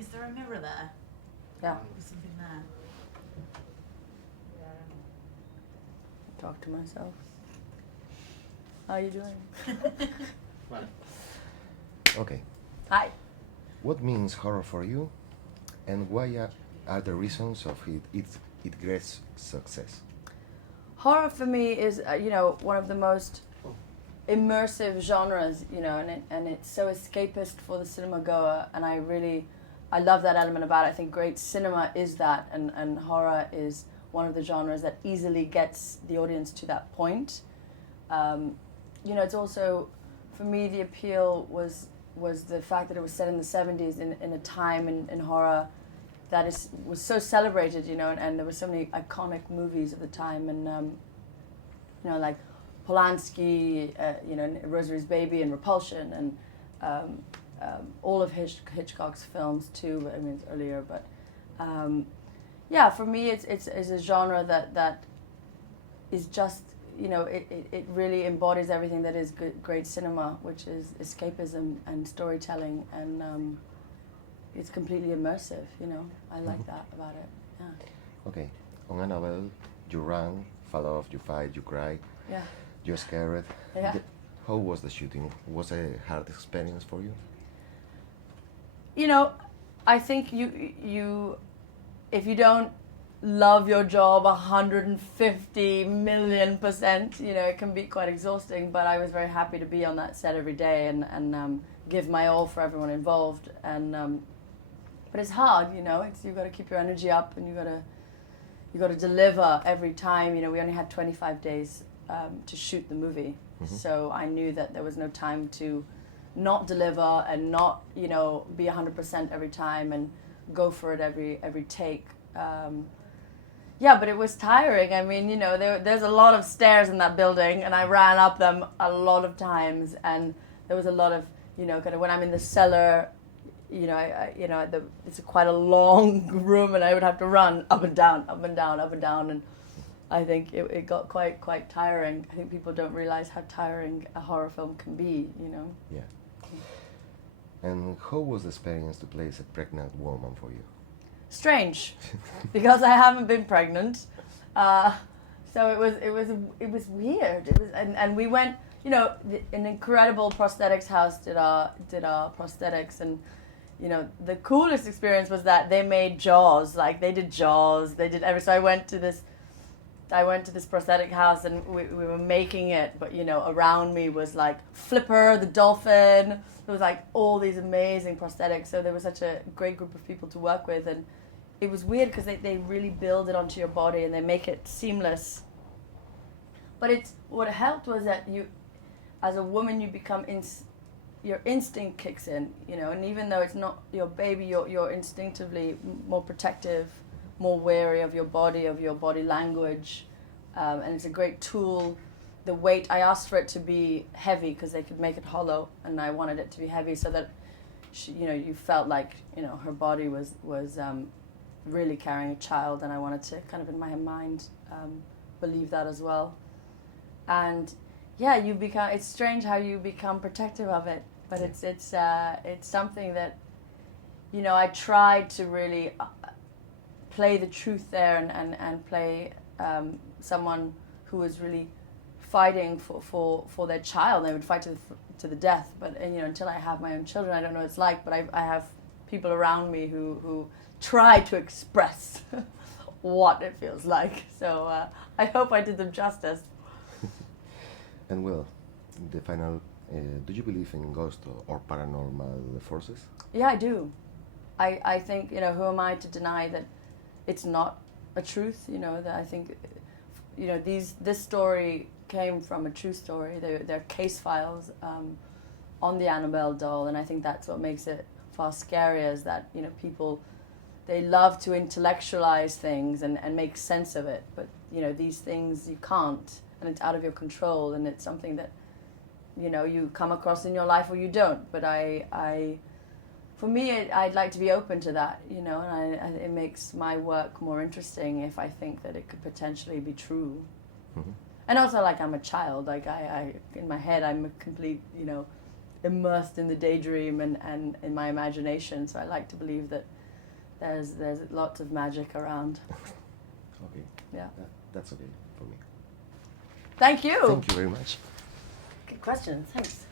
Is there a mirror there? Yeah. There's something there. Talk to myself. How are you doing? Well, Okay. Hi. What means horror for you, and why are the reasons of it great success? Horror for me is, one of the most immersive genres, and it's so escapist for the cinema goer, and I love that element about it. I think great cinema is that, and horror is one of the genres that easily gets the audience to that point. It's also, for me, the appeal was the fact that it was set in the 70s in a time in horror that was so celebrated, and there were so many iconic movies of the time, and like Polanski, Rosemary's Baby and Repulsion, and all of Hitchcock's films too. I mean, it's earlier, but for me, it's a genre that is just, it really embodies everything that is great cinema, which is escapism and storytelling, and it's completely immersive. I like that about it. Yeah. Okay. On Annabelle, you ran, fall off, you fight, you cry, Yeah. you're scared. Yeah. How was the shooting? Was it a hard experience for you? I think you if you don't love your job 150 million %, it can be quite exhausting, but I was very happy to be on that set every day and give my all for everyone involved, and but it's hard, you've got to keep your energy up, and you got to deliver every time. We only had 25 days to shoot the movie, so I knew that there was no time to not deliver and not be 100% every time and go for it every take. But it was tiring. I mean, there's a lot of stairs in that building, and I ran up them a lot of times, and there was a lot of kind of when I'm in the cellar, it's quite a long room, and I would have to run up and down, up and down, up and down, and I think it got quite tiring. I think people don't realize how tiring a horror film can be. Yeah. And how was the experience to play as a pregnant woman for you? Strange, because I haven't been pregnant, so it was weird. And we went, an incredible prosthetics house did our prosthetics, and the coolest experience was that they made Jaws, like they did Jaws, they did every. So I went to this prosthetic house, and we were making it, but around me was like Flipper the dolphin. There was like all these amazing prosthetics, so there was such a great group of people to work with, and it was weird because they really build it onto your body and they make it seamless. But what helped was that you, as a woman, you become your instinct kicks in, and even though it's not your baby, you're instinctively more protective, more wary of your body language, and it's a great tool. The weight, I asked for it to be heavy because they could make it hollow, and I wanted it to be heavy so that you felt like her body was really carrying a child, and I wanted to kind of in my mind believe that as well. And it's strange how you become protective of it, but it's something that I tried to really play the truth there and play someone who was really fighting for their child. They would fight to the death, but until I have my own children, I don't know what it's like, but I have people around me who try to express what it feels like, so I hope I did them justice. And well, the final, do you believe in ghosts or paranormal forces? Yeah, I do. I think, who am I to deny that it's not a truth, that I think, this story came from a true story. They're case files on the Annabelle doll, and I think that's what makes it far scarier, is that, people, they love to intellectualize things and make sense of it, but, these things you can't, and it's out of your control, and it's something that, you come across in your life or you don't, but for me, I'd like to be open to that, and it makes my work more interesting if I think that it could potentially be true. Mm-hmm. And also, like, I'm a child, like, I in my head, I'm a complete, immersed in the daydream and in my imagination. So I like to believe that there's lots of magic around. Okay. Yeah. That's okay for me. Thank you. Thank you very much. Good questions. Thanks.